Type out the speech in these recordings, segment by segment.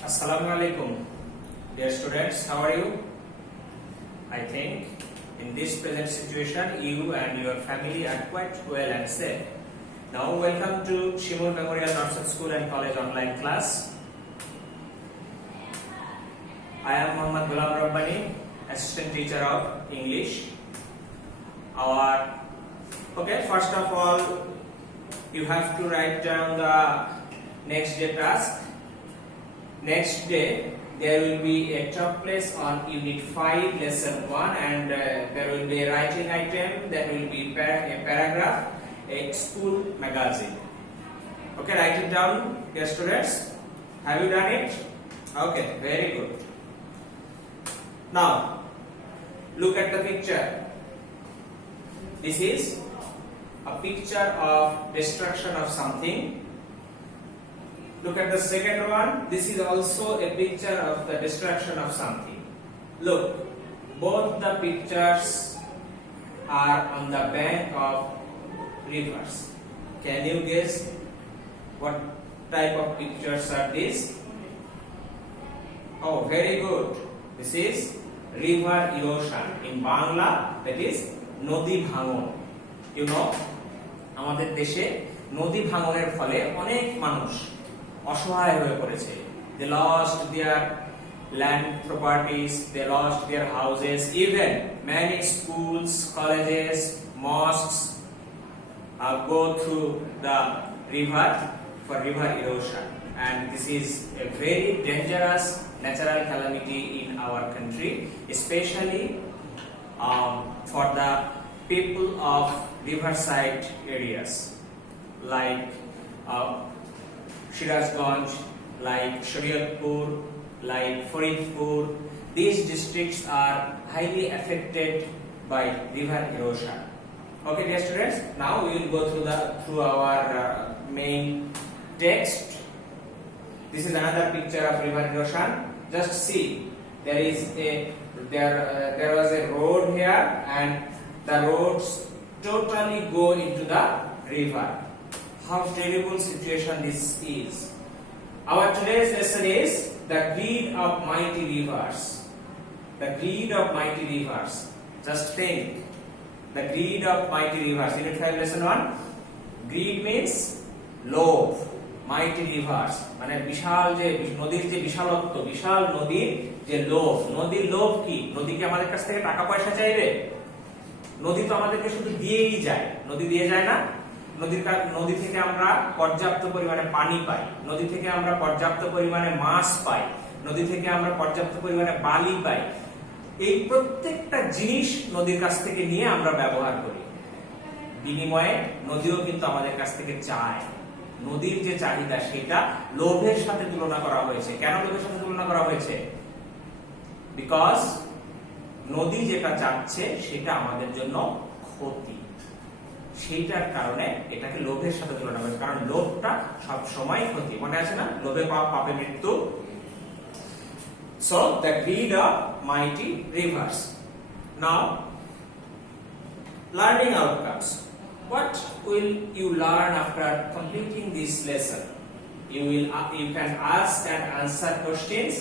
Assalamualaikum, dear students. How are you? I think in this present situation, you and your family are quite well and safe. Now, welcome to Shimur Memorial Nursery School and College online class. I am Muhammad Ghulam Rabbani, assistant teacher of English. First of all, you have to write down the next day task. Next day, there will be a top place on Unit 5, Lesson 1, and there will be a writing item, there will be a paragraph, a school magazine. Okay, write it down, dear students. Have you done it? Okay, very good. Now, look at the picture. This is a picture of destruction of something. Look at the second one. This is also a picture of the destruction of something. Look, both the pictures are on the bank of rivers. Can you guess what type of pictures are these? Oh, very good. This is river erosion. In Bangla, that is নদী ভাঙন। You know, আমাদের দেশে নদী ভাঙনের ফলে অনেক মানুষ অসহায় হয়ে পড়েছে। They lost their land properties, they lost their houses, even many schools, colleges, mosques go through the river for river erosion, and this is a very dangerous natural calamity in our country, especially for the people of riverside areas like Shirazganj, like Shariatpur, like Faridpur. These districts are highly affected by river erosion. Okay, dear students, now we will go through our main text. This is another picture of river erosion. Just see, there was a road here, and the roads totally go into the river. How terrible situation this is. Our today's lesson is the greed of mighty rivers. The greed of mighty rivers. Just think, the greed of mighty rivers. Unit 5, lesson 1. Greed means লোভ, mighty rivers মানে বিশাল যে নদীর যে বিশালত্ব, বিশাল নদীর যে লোভ। নদীর লোভ কি? নদী কি আমাদের কাছ থেকে টাকা পয়সা চাইবে? নদী তো আমাদেরকে শুধু দিয়েই যায়। নদী দিয়ে যায় না? নদী থেকে আমরা পর্যাপ্ত পরিমাণে পানি পাই, নদী থেকে আমরা পর্যাপ্ত পরিমাণে মাছ পাই, নদী থেকে আমরা পর্যাপ্ত পরিমাণে বালি পাই। এই প্রত্যেকটা জিনিস নদীর কাছ থেকে নিয়ে আমরা ব্যবহার করি। বিনিময়ে নদীও কিন্তু আমাদের কাছ থেকে চায়। নদীর যে চাহিদা সেটা লোভের সাথে তুলনা করা হয়েছে। কেন লোভের সাথে তুলনা করা হয়েছে? বিকজ নদী যেটা চাচ্ছে সেটা আমাদের জন্য ক্ষতি, সেইটার কারণে এটাকে লোভের সাথে তুলনা করা হয়েছে। কারণ লোভটা সব সময় ক্ষতি। মনে আছে না, লোভে পাপ, পাপে মৃত্যু। So the greed of mighty rivers. Now, learning outcomes. What will you learn after completing this lesson? You can ask and answer questions.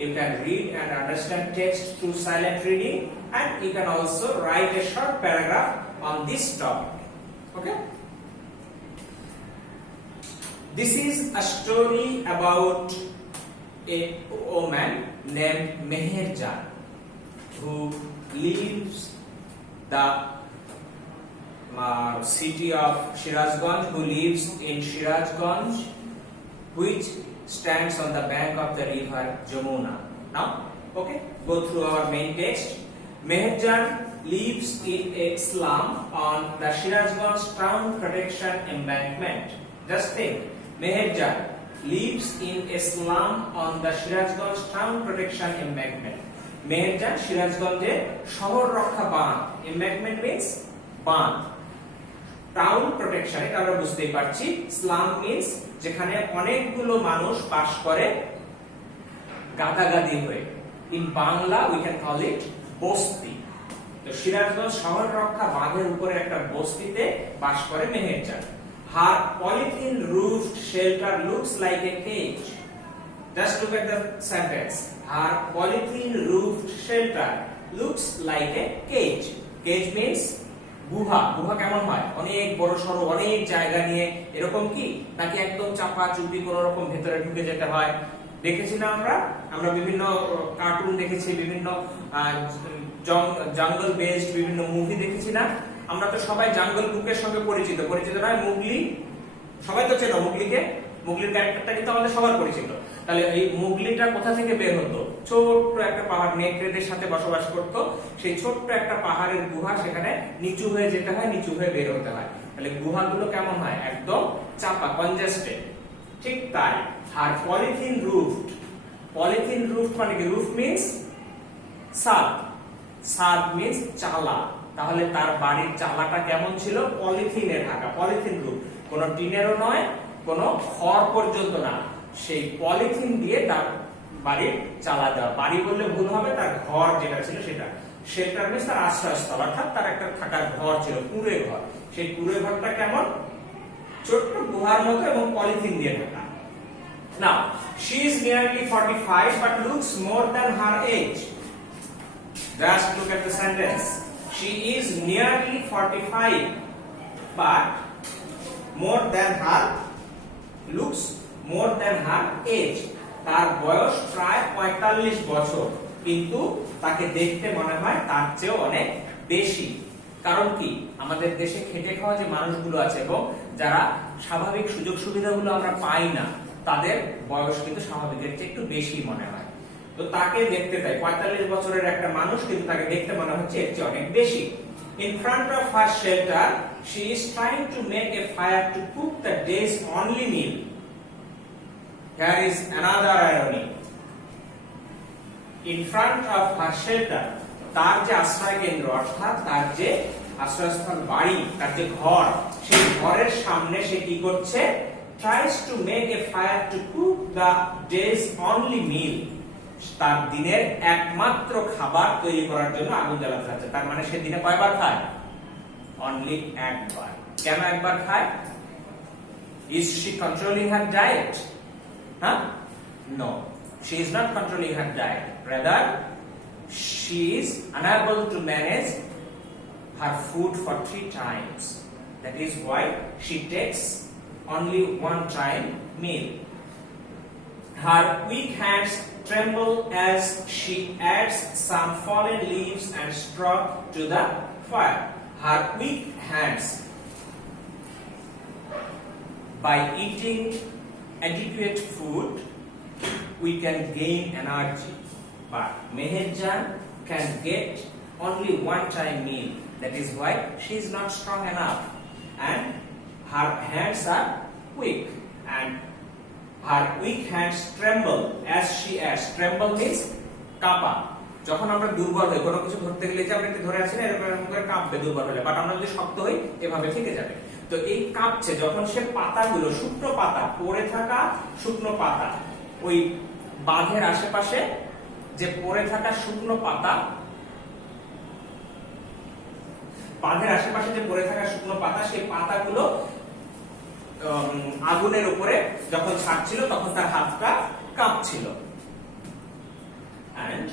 You can read and understand text through silent reading, and you can also write a short paragraph on this topic. Okay? This is a story about a woman named Meherjan who leaves the city of Shirazganj, who lives in Shirazganj, which stands on the bank of the river Jamuna. Now, okay, go through our main text. Meherjan lives in a slum on the Shirazganj town protection embankment. Just think, Meherjan lives in a slum on the Shirazganj town protection embankment. Meherjan Shirazganjে শহর রক্ষা বাঁধ, embankment means বাঁধ, town protection এটা আমরা বুঝতেই পারছি। Slam means যেখানে অনেকগুলো মানুষ বাস করে গাদাগাদি হয়ে। ইন Bangla we can call it বস্তি। তো সিরাজগঞ্জ শহর রক্ষা বাঁধের উপরে একটা বস্তিতে বাস করে Meherjaan. Her polythene roofed shelter looks like a cage. Just look at the sentence. Her polythene roofed shelter looks like a cage. Cage means গুহা। গুহা কেমন হয়? অনেক বড় সরো, অনেক জায়গা নিয়ে, এরকম কি নাকি একদম চাপা চুপি কোন রকম ভেতরে ঢুকে যেতে হয়? দেখেছি না আমরা বিভিন্ন কার্টুন দেখেছি, বিভিন্ন জঙ্গল বেসড বিভিন্ন মুভি দেখেছি না? আমরা তো সবাই জঙ্গল বুকের সঙ্গে পরিচিত নয়? মুগলি, সবাই তো চেনো মুগলিকে। মুগলির ক্যারেক্টারটা কিন্তু আমাদের সবার পরিচিত। তাহলে এই মুগলিটা কোথা থেকে বের হতো? ছোট্ট একটা পাহাড়, নেকড়েদের সাথে বসবাস করত। সেই ছোট্ট একটা পাহাড়ের গুহা, সেখানে নিচু হয়ে যেতে হয়, নিচু হয়ে বের হতে হয়। তাহলে গুহাগুলো কেমন হয়? একদম চাপা, কনজেস্টেড। ঠিক তাই আর পলিথিন রুফড। পলিথিন রুফড মানে কি? রুফ মিন্স ছাদ, ছাদ মিন্স চালা। তাহলে তার বাড়ির চালাটা কেমন ছিল? পলিথিনে ঢাকা, পলিথিন রুফ। কোন টিনেরও নয়, কোন খড় পর্যন্ত না, সেই পলিথিন দিয়ে তার বাড়ির চালা দেওয়া। বাড়ি বললে ভুল হবে, তার ঘর যেটা ছিল সেটা। শেল্টার মিন্স তার আশ্রয়স্থল, অর্থাৎ তার একটা থাকার ঘর ছিল, কুঁড়ে ঘর। সেই কুঁড়ে ঘরটা কেমন? ছোট্ট গুহার মতো এবং পলিথিন দিয়ে Dhaka. Now, she is nearly 45 but looks more than her age. Just look at the sentence. She is nearly 45 but more than her looks more than her age. তার বয়স প্রায় 45 বছর, কিন্তু তাকে দেখতে মনে হয় তার চেয়ে অনেক বেশি। কারণ কি? আমাদের দেশে খেটে খাওয়া যে মানুষগুলো আছে এবং যারা স্বাভাবিক সুযোগ সুবিধাগুলো আমরা পাই না, তাদের বয়স কিন্তু স্বাভাবিকের চেয়ে একটু বেশি মনে হয়। তো তাকে দেখতে তাই 45 বছরের একটা মানুষ, কিন্তু তাকে দেখতে মনে হচ্ছে এর চেয়ে অনেক বেশি। In front of her shelter, she is trying to make a fire to cook the day's only meal. Here is another irony. In front of her shelter, তার যে আশ্রয় কেন্দ্র, অর্থাৎ তার যে আশ্রয়স্থল, বাড়ি, তার যে ঘর, সেই ঘরের সামনে সে কি করছে? Tries to make a fire to cook the day's only meal. তার দিনের একমাত্র খাবার তৈরি করার জন্য আগুন জ্বালাতে যাচ্ছে। তার মানে সে দিনে কয়বার খায়? অনলি একবার। কেন একবার খায়? Is she controlling her diet? No, she is not controlling her diet. Rather, she is unable to manage her food for 3 times. That is why she takes only one time meal. Her weak hands tremble as she adds some fallen leaves and straw to the fire. Her weak hands. By eating adequate food, we can gain energy. But Meherjan can get only one time meal. That is why she is not strong enough. And her hands are weak. And her weak hands tremble as she adds. Tremble means কাঁপা। যখন আমরা দুর্বল হই, কোনো কিছু ধরতে গেলে যে আমরা একটু ধরে আছি না, এরকম করে কাঁপবে দুর্বল হলে। বাট আমরা যদি শক্ত হই, এভাবে থেকে যাবে। তো এই কাঁপছে যখন সে পাতাগুলো, শুকনো পাতা, পড়ে থাকা শুকনো পাতা, ওই বাঁধের আশেপাশে যে পড়ে থাকা শুকনো পাতা, বাঁধের আশেপাশে যে পড়ে থাকা শুকনো পাতা, সেই পাতাগুলো আগুনের উপরে যখন ছাড়ছিল, তখন তার হাতটা কাঁপছিল। And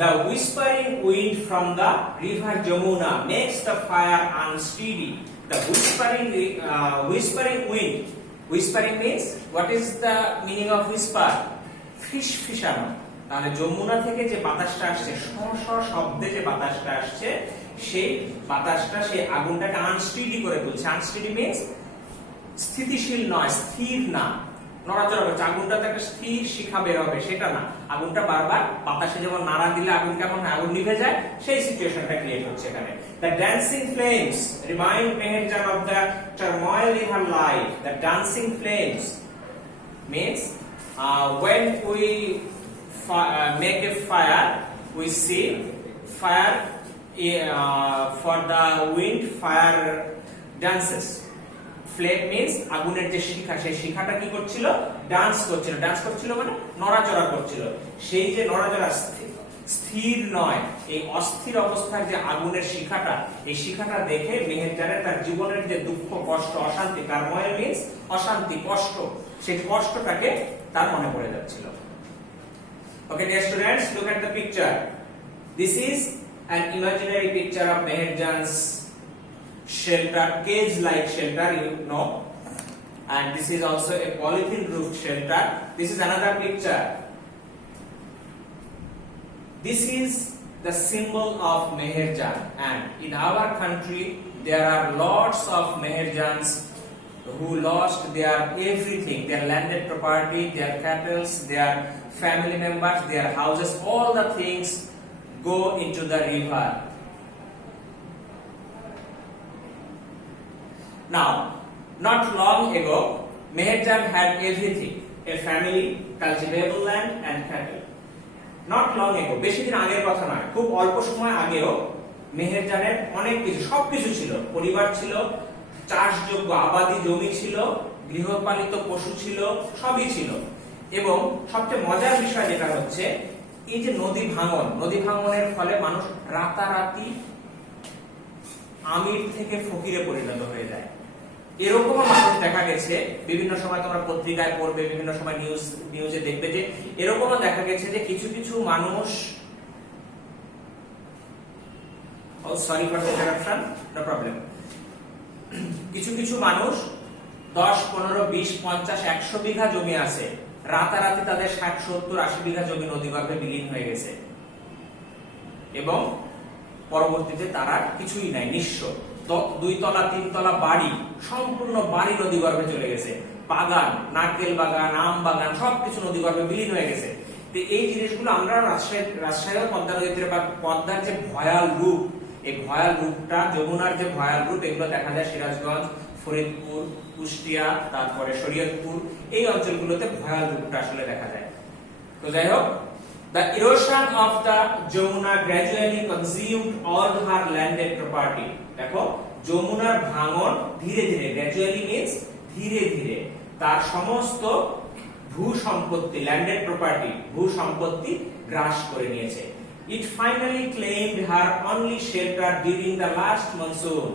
the whispering wind from the river Jamuna makes the fire unsteady. The whispering wind. Whispering means, what is the meaning of whisper? ফিসফিসানো। তাহলে যমুনা থেকে যে বাতাসটা আসছে, শব্দে যে বাতাসটা আসছে, সেই বাতাসটা সেই আগুনটাকে আনস্টেডি করে তুলছে। আনস্টেডি মিন্স স্থিতিশীল নয়, স্থির না, নড়াচড়া করছে। আগুনটা তো একটা স্থির শিখা বের হবে, সেটা না। আগুনটা বারবার বাতাসে যেমন নাড়া দিলে আগুন কেমন হয়? আগুন নিভে যায়, সেই সিচুয়েশনটা ক্রিয়েট হচ্ছে এখানে। The dancing flames remind Meherjan of the turmoil in her life. The dancing flames means when we make a fire, we see fire for the wind, fire dances. Flame means আগুনের যে শিখা, সেই শিখাটা কি করছিল? ডান্স করছিল। ডান্স করছিল মানে নড়াচড়া করছিল। সেই যে নড়াচড়া, স্থির নয়, এই অস্থির অবস্থার যে আগুনের শিখাটা, এই শিখাটা দেখে মেহেরজানের তার জীবনের যে দুঃখ, কষ্ট, অশান্তি, টারময়েল মিন্স অশান্তি, কষ্ট, সেই কষ্টটাকে তার মনে পড়ে যাচ্ছিল। Okay, dear students, look at the picture. This is an imaginary picture of Meherjan's shelter, cage-like shelter, you know, and this is also a polythene roof shelter. This is another picture. This is the symbol of Meherjan, and in our country there are lots of Meherjans who lost their everything, their landed property, their cattle, their family members, their houses, all the things go into the river. Now, not long ago, Meherjan had everything, a family, cultivable land and cattle. Not long ago, বেশি দিন আগের কথা নয়, খুব অল্প সময় আগেও মেহেরজানের অনেক কিছু, সবকিছু ছিল, পরিবার ছিল, চাষযোগ্য আবাদি জমি ছিল, গৃহপালিত পশু ছিল, সবই ছিল। এবং সবচেয়ে মজার বিষয় যেটা হচ্ছে, এই যে নদী ভাঙনের ফলে মানুষ রাতারাতি আমির থেকে ফকিরে পরিণত হয়ে যায়। এরকম মানুষ দেখা গেছে, বিভিন্ন সময় তোমরা পত্রিকায় পড়বে, বিভিন্ন সময় নিউজে দেখবে যে এরকমও দেখা গেছে যে কিছু কিছু মানুষ, sorry for the interruption, no problem, কিছু কিছু মানুষ 10, 15, 20, 50, 100 বিঘা জমি আছে, রাতারাতি তাদের 60, 70, 80 বিঘা জমি নদীগর্ভে বিলীন হয়ে গেছে এবং পরবর্তীতে তারা কিছুই নাই, নিঃস্ব। 2 তলা 3 তলা বাড়ি, সম্পূর্ণ বাড়ি নদীগর্ভে চলে গেছে, বাগান, নারকেল বাগান, আম বাগান, সবকিছু নদীগর্ভে বিলীন হয়ে গেছে। তো এই জিনিসগুলো আমরা রাজশাহী পদ্মা নদীতে বা পদ্মার যে ভয়াল রূপ, এই ভয়াল রূপটা, যমুনার যে ভয়াল রূপ, এগুলো দেখা যায় সিরাজগঞ্জ, ফরিদপুর, কুষ্টিয়া, তারপরে শরীয়তপুর, এই অঞ্চলগুলোতে ভয়াল রূপটা আসলে দেখা যায়। তো যাই হোক, the erosion of the Jamuna gradually consumed all her landed property. দেখো, যমুনার ভাঙন ধীরে ধীরে, gradually means ধীরে ধীরে, তার সমস্ত ভূ সম্পত্তি, landed property, ভূ সম্পত্তি গ্রাস করে নিয়েছে। It finally claimed her only shelter during the last monsoon.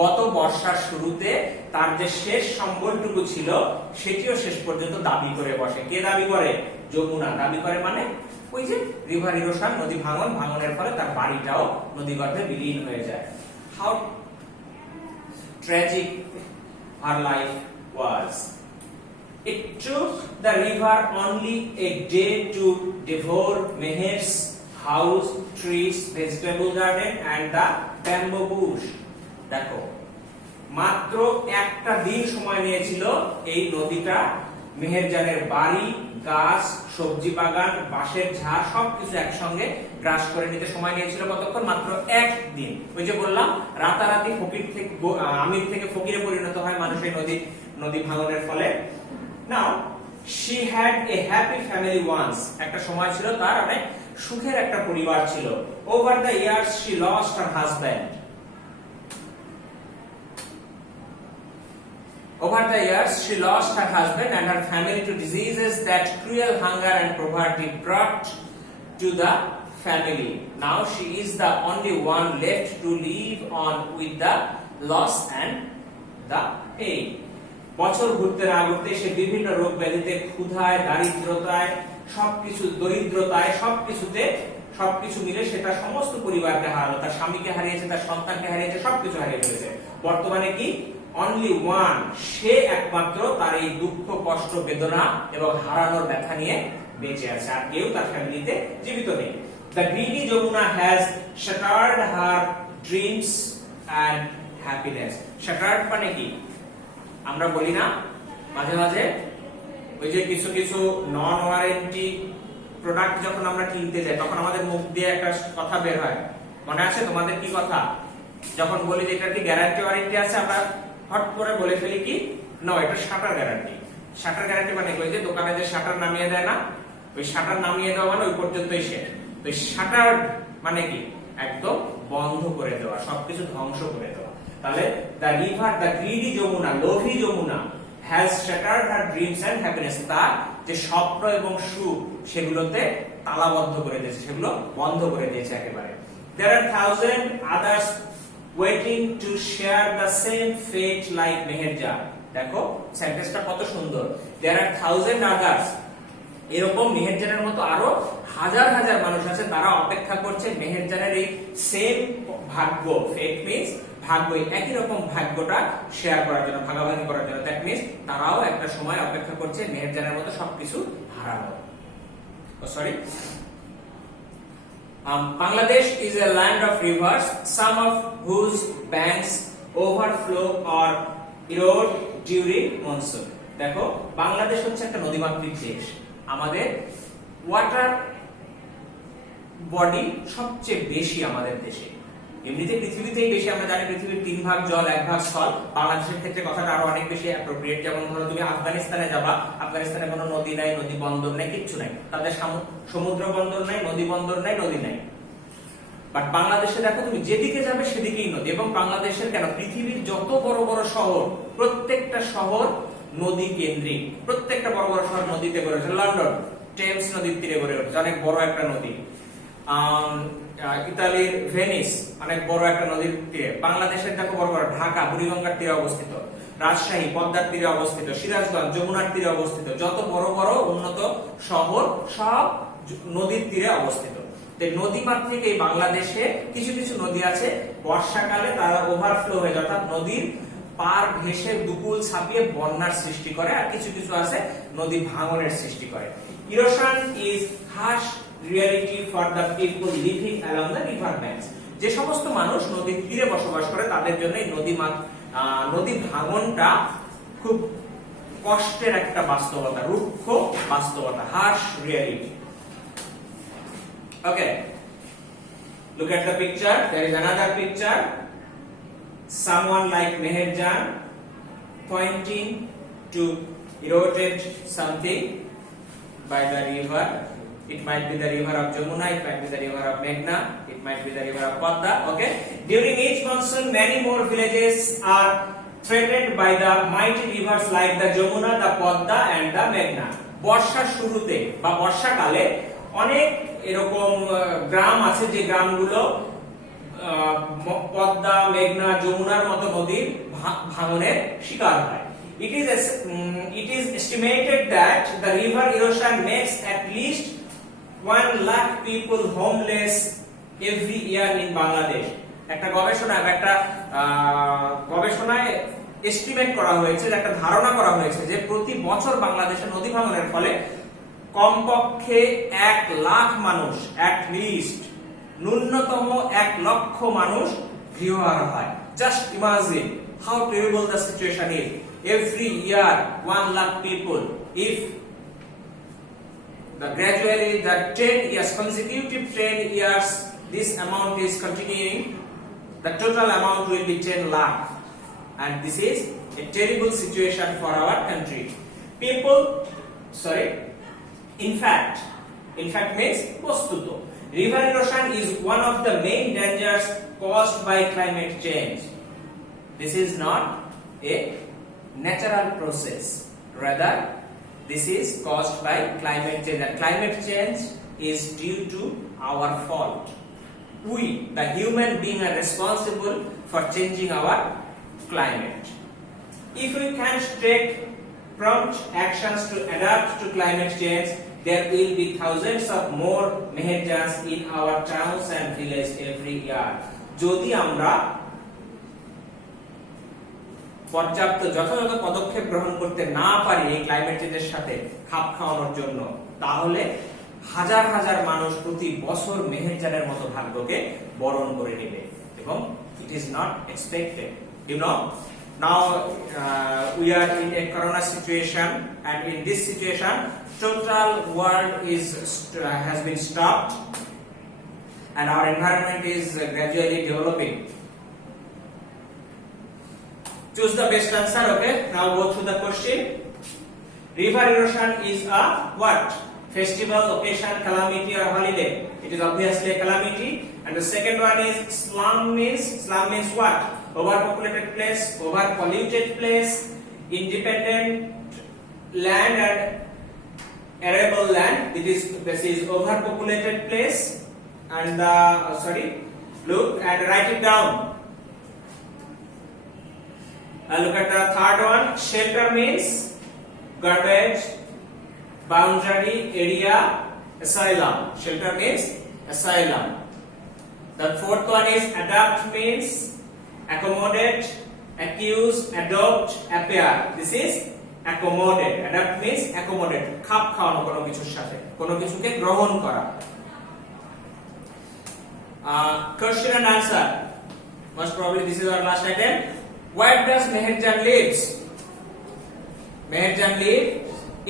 গত বর্ষার শুরুতে তার যে শেষ সম্বলটুকু ছিল সেটিও শেষ পর্যন্ত দাবি করে বসে। কে দাবি করে? যমুনা দাবি করে, মানে ওই যে রিভার ইরোশন, নদী ভাঙনের ফলে তার বাড়িটাও নদীগর্ভে বিলীন হয়ে যায়। How tragic her life was. It took the river only a day to devour Meher's house, trees, vegetable garden and the bamboo bush. দেখো, মাত্র একটা দিন সময় নিয়েছিল এই নদীটা মেহেরজানের বাড়ি, গাছ, সবজি বাগান, বাঁশের ঝাড় সবকিছু একসঙ্গে গ্রাস করে নিতে সময় নিয়েছিল। কতক্ষণ? মাত্র একদিন। ওই যে বললাম, রাতারাতি আমির থেকে ফকিরে পরিণত হয় মানুষ এই নদী ভাঙনের ফলে। নাও, she had a happy family once. একটা সময় ছিল তার অনেক সুখের একটা পরিবার ছিল। Over the years she lost her husband. Over the years, she lost her husband and her family to diseases that cruel hunger and poverty brought to the family. Now she is the only one left to live on with the loss and the pain. বছর ঘুরতে না ঘুরতে সে বিভিন্ন রোগ ব্যাধিতে, ক্ষুধায়, দারিদ্রতায়, দরিদ্রতায়, সবকিছু মিলে সেটা সমস্ত পরিবারকে হারালো। তার স্বামীকে হারিয়েছে, তার সন্তানকে হারিয়েছে, সবকিছু হারিয়ে ফেলেছে। বর্তমানে কি? অনলি ওয়ান, সে একমাত্র তার এই দুঃখ, কষ্ট, বেদনা এবং হারানোর ব্যথা নিয়ে বেঁচে আছে, আর কেউ তার ফ্যামিলিতে জীবিত নেই। The greedy Jamuna has shattered her dreams and happiness. Shattered মানে কি? আমরা বলি না মাঝে মাঝে, ওই যে কিছু কিছু নন ওয়ারেন্টি প্রোডাক্ট যখন আমরা কিনতে যাই তখন আমাদের মুখ দিয়ে একটা কথা বের হয়, মনে আছে তোমাদের? কি কথা? যখন বলি যে এটা কি গ্যারান্টি ওয়ারেন্টি আছে, আমরা হট করে বলে ফেলি কি, না এটা শাটার গ্যারান্টি। শাটার গ্যারান্টি মানে ওই যে দোকানে যে শাটার নামিয়ে দেয় না, ওই শাটার নামিয়ে দেওয়া মানে ওই পর্যন্তই শেষ। তো শাটার মানে কি? একদম বন্ধ করে দেওয়া, সবকিছু ধ্বংস করে দেওয়া। তাহলে the river, the greedy Jamuna, লোভী Jamuna has shattered her dreams and happiness. তার যে স্বপ্ন এবং সুখ সেগুলোতে তালাবদ্ধ করে দিয়েছে, সেগুলো বন্ধ করে দিয়েছে একেবারে। There are 1000 others waiting to share the same fate like Meherjan. দেখো সেন্টেন্সটা কত সুন্দর। There are 1000 others, এরকম মেহেরজানের মতো আরো হাজার হাজার মানুষ আছে, তারা অপেক্ষা করছে মেহেরজানের এই সেম ভাগ্য, ফেট মিন্স ভাগ্য, একই রকম ভাগ্যটা শেয়ার করার জন্য, ভাগাভাগি করার জন্য। দ্যাট মিন্স তারাও একটা সময় অপেক্ষা করছে মেহেরজানের মতো সবকিছু হারানো। Sorry, Bangladesh is a land of rivers, some of whose banks overflow or erode during monsoon. দেখো, বাংলাদেশ হচ্ছে একটা নদীমাতৃক দেশ। আমাদের ওয়াটার বডি সবচেয়ে বেশি আমাদের দেশে, এমনিতে পৃথিবীতেই বেশি। আমরা জানি পৃথিবীর 3 ভাগ জল 1 ভাগ স্থল। বাংলাদেশের ক্ষেত্রে কথাটা আরো অনেক বেশি অ্যাপ্রোপ্রিয়েট। যেমন ধরো তুমি আফগানিস্তানে যাবা, আফগানিস্তানে কোনো নদী নাই, নদী বন্দর নাই, কিচ্ছু নাই। তাদের সমুদ্র বন্দর নাই, নদী বন্দর নাই, নদী নাই। বাট বাংলাদেশে দেখো, তুমি যেদিকে যাবে সেদিকেই নদী। এবং বাংলাদেশের কেন, পৃথিবীর যত বড় বড় শহর, প্রত্যেকটা শহর নদী কেন্দ্রিক। প্রত্যেকটা বড় বড় শহর নদীতে গড়ে উঠেছে। লন্ডন টেমস নদীর তীরে গড়ে উঠেছে, অনেক বড় একটা নদী। ইতালির ভেনিস অনেক বড় একটা নদীর তীরে। বাংলাদেশের দেখো বড় বড় ঢাকা বুড়িগঙ্গার তীরে অবস্থিত, রাজশাহী পদ্মার তীরে অবস্থিত, সিরাজগঞ্জ যমুনার তীরে অবস্থিত। যত বড় বড় উন্নত শহর সব নদীর তীরে অবস্থিত। নদীমাতৃক এই বাংলাদেশে কিছু কিছু নদী আছে, বর্ষাকালে তারা ওভারফ্লো হয়ে যায়, অর্থাৎ নদীর পার ঘেঁষে দুকুল ছাপিয়ে বন্যার সৃষ্টি করে। আর কিছু কিছু আছে নদী ভাঙনের সৃষ্টি করে। Erosion is harsh reality for the people living along the river banks. যে সমস্ত মানুষ নদীর তীরে বসবাস করে তাদের জন্য এই নদী ভাঙনটা খুব কষ্টের একটা বাস্তবতা, রুক্ষ বাস্তবতা, harsh reality. Okay, look at the picture. There is another picture. Someone like Meherjan pointing to eroded something by the river. It might be the river of Jamuna, it might be the river of Meghna, it might be the river of Padda. Okay, during each monsoon many more villages are threatened by the mighty rivers like the Jamuna, the Padda and the Meghna. বর্ষার শুরুতে বা বর্ষাকালে অনেক এরকম গ্রাম আছে যে গ্রামগুলো পদ্মা, মেঘনা, যমুনার মতো নদীর ভাঙনের শিকার হয়। It is estimated that the river erosion makes at least 1 lakh people homeless every year in Bangladesh. একটা গবেষণায় এস্টিমেট করা হয়েছে, একটা ধারণা করা হয়েছে যে প্রতি বছর বাংলাদেশে নদী ভাঙনের ফলে কমপক্ষে 1 লাখ মানুষ, at least ন্যূনতম 1 লক্ষ মানুষ গৃহহারা হয়। Just imagine how terrible the situation is. Every year 1 lakh people. If gradually the 10 years, consecutive 10 years, this amount is continuing, the total amount will be 10 lakh. And this is a terrible situation for our country. In fact means bostuto. River erosion is one of the main dangers caused by climate change. This is not a natural process, rather this is caused by climate change, and climate change is due to our fault. We, the human being, are responsible for changing our climate. If we can take prompt actions to adapt to climate change, there will be thousands of more Meherjans in our towns and villages every year. যদি আমরা পর্যাপ্ত যথাযথ পদক্ষেপ গ্রহণ করতে না পারি এই ক্লাইমেট চেঞ্জের সাথে খাপ খাওয়ানোর জন্য, তাহলে হাজার হাজার মানুষ প্রতি বছর মেহেরজানের মতো ভাগ্যকে বরণ করে নেবে। এবং it is not expected, you know. Now we are in a corona situation, and in this situation total world has been stopped and our environment is gradually developing. Choose the best answer. Okay, now go through the question. River erosion is a what? Festival, occasion, calamity or holiday? It is obviously a calamity. And the second one is slum means what? Overpopulated place, overpolluted place, independent land and arable land. This is overpopulated place. And look and write it down. Look at the third one. Shelter means garbage, boundary, area, asylum. Shelter means asylum. The fourth one is adapt means accommodate, accuse, adopt, appear. This is accommodate. Adapt means accommodate, খাপ খাওয়ানো কোনো কিছুর সাথে, কোনো কিছুকে গ্রহণ করা। Question and answer. Most probably this is our last item. Where does Meherjan lives? Meherjan lives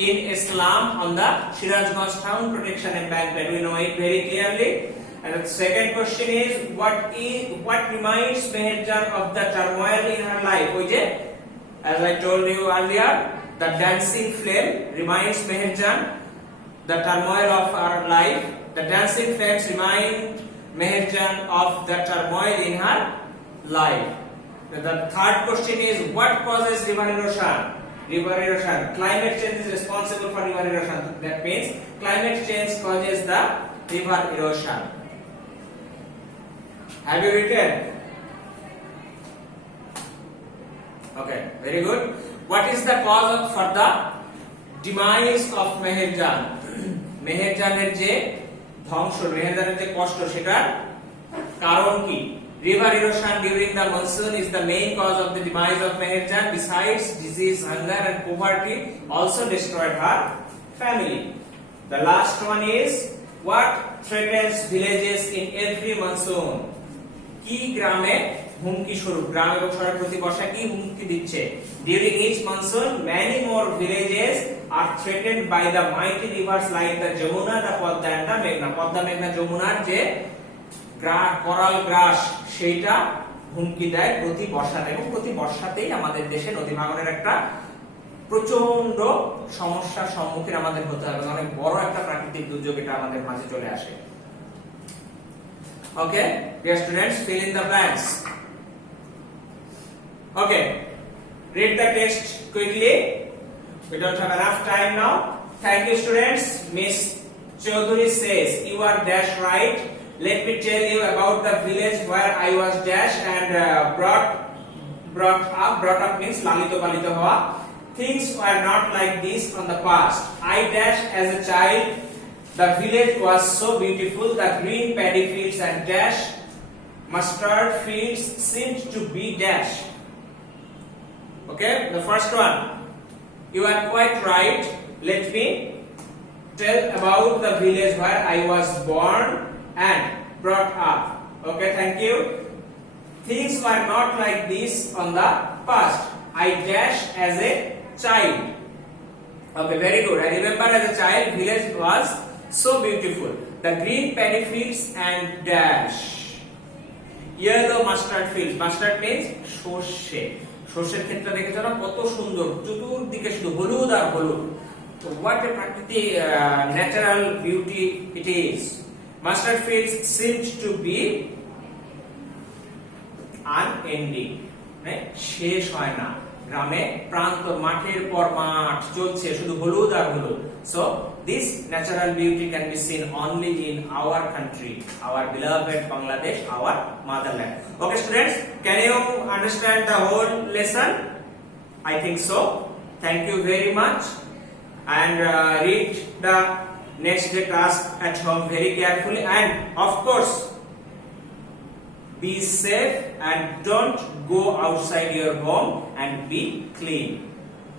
in a slum on the Shirazganj Town Protection Embankment. We know it very clearly. And the second question is what reminds Meherjan of the turmoil in her life? As I told you earlier, the dancing flame reminds Meherjan the turmoil of her life. The dancing flames remind Meherjan of the turmoil in her life. The third question is what causes river erosion? River erosion. Climate change is responsible for river erosion. That means climate change causes the river erosion. Have you written? Okay, very good. What is the cause for the demise of Meherjan? Meherjaনের যে ধ্বংস, মেহেরজানের যে কষ্ট, সেটার কারণ কি? River erosion during the monsoon is the main cause of the demise of Meherjan. Besides, disease, hunger and poverty also destroyed her family. The last one is what threatens villages in every monsoon? কি গ্রামে হুমকি স্বরূপ, গ্রাম এবং শহরের প্রতি বর্ষা কি হুমকি দিচ্ছে? During each monsoon, many more villages are threatened by the mighty rivers like the Jamuna, the Padma and the Meghna. Padma, Meghna, যমুনার যে করাল গ্রাস, সেইটা হুমকি দেয় প্রতি বর্ষাতে, এবং প্রতি বর্ষাতেই আমাদের দেশে নদী ভাঙনের একটা প্রচন্ড সমস্যার সম্মুখীন আমাদের হতে হবে। অনেক বড় একটা প্রাকৃতিক দুর্যোগ এটা আমাদের মাঝে চলে আসে। Okay, dear students, fill in the blanks. Okay, read the text quickly. We don't have enough time now. Thank you, students. Miss Chaudhary says you are dash right. Let me tell you about the village where I was dash and brought up. Brought up means lalito palito howa. Things were not like this on the past. I dash as a child. The village was so beautiful. The green paddy fields and dash mustard fields seemed to be dash. Okay, the first one. You are quite right. Let me tell about the village where I was born and brought up. Okay, thank you. Things were not like this on the past. I dash as a child. Okay, very good. I remember as a child, village was so beautiful. The green paddy fields and dash. Yellow mustard fields. Mustard means সর্ষে। সর্ষের ক্ষেত্রে দেখেছো না কত সুন্দর, চতুর্দিকে শুধু হলুদ আর হলুদ। So what a প্রাকৃতিক natural beauty it is. Mustard fields seemed to be unending. শেষ হয় না। গ্রামে প্রান্তর, মাঠের পর মাঠ চলছে, শুধু হলুদ আর হলুদ। So this natural beauty can be seen only in our country, our beloved Bangladesh, our motherland. Okay, students, can you understand the whole lesson? I think so. Thank you very much, and read the next day task at home very carefully, and of course be safe and don't go outside your home and be clean.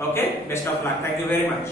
Okay, best of luck. Thank you very much.